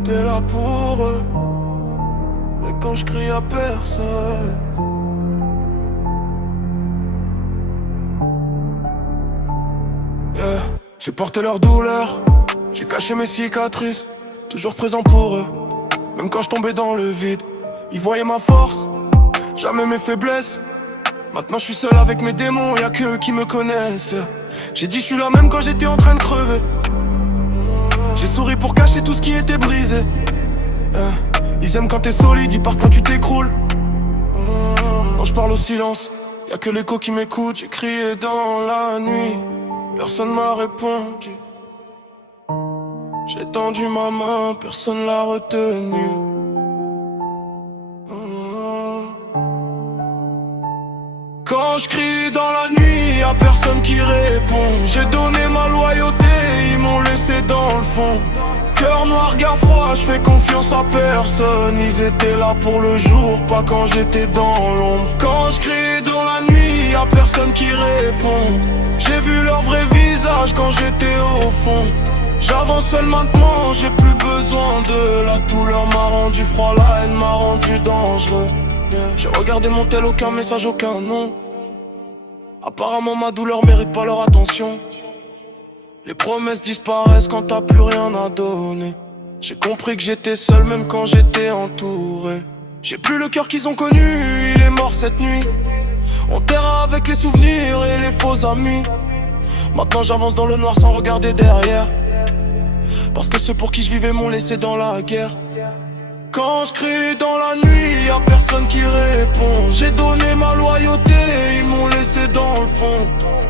j'étais là pour eux. Mais quand je crie à personne. Yeah. J'ai porté leur douleur, j'ai caché mes cicatrices, toujours présent pour eux. Même quand je tombais dans le vide, ils voyaient ma force, jamais mes faiblesses. Maintenant je suis seul avec mes démons, y'a que eux qui me connaissent. J'ai dit je suis là même quand j'étais en train de crever. J'ai souri pour cacher tout ce qui était brisé. Ils aiment quand t'es solide, ils partent quand tu t'écroules. Quand je parle au silence, y'a que l'écho qui m'écoute. J'ai crié dans la nuit, personne m'a répondu. J'ai tendu ma main, personne l'a retenu. Quand je crie dans la nuit, y'a personne qui répond. J'ai donné ma loyauté, ils m'ont laissé dans le fond. Cœur noir, regard froid, je fais confiance à personne. Ils étaient là pour le jour, pas quand j'étais dans l'ombre. Quand je crie dans la nuit, y'a personne qui répond. J'ai vu leur vrai visage quand j'étais au fond. J'avance seul maintenant, j'ai plus besoin de la douleur m'a rendu froid, la haine m'a rendu dangereux. J'ai regardé mon tel, aucun message, aucun nom. Apparemment ma douleur mérite pas leur attention. Les promesses disparaissent quand t'as plus rien à donner. J'ai compris que j'étais seul même quand j'étais entouré. J'ai plus le cœur qu'ils ont connu, il est mort cette nuit. On terra avec les souvenirs et les faux amis. Maintenant j'avance dans le noir sans regarder derrière. Parce que ceux pour qui je vivais m'ont laissé dans la guerre. Quand je crie dans la nuit, y'a personne qui répond. J'ai donné ma loyauté, ils m'ont laissé dans le fond.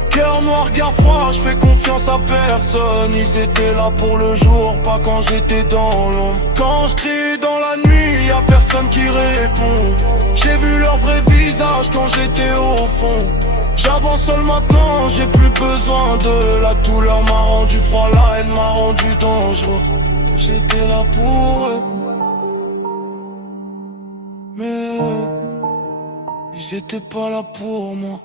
Cœur noir, regard froid, je fais confiance à personne. Ils étaient là pour le jour, pas quand j'étais dans l'ombre. Quand je crie dans la nuit, y'a personne qui répond. J'ai vu leur vrai visage quand j'étais au fond. J'avance seul maintenant, j'ai plus besoin de la douleur m'a rendu froid, la haine m'a rendu dangereux. J'étais là pour eux, mais ils étaient pas là pour moi.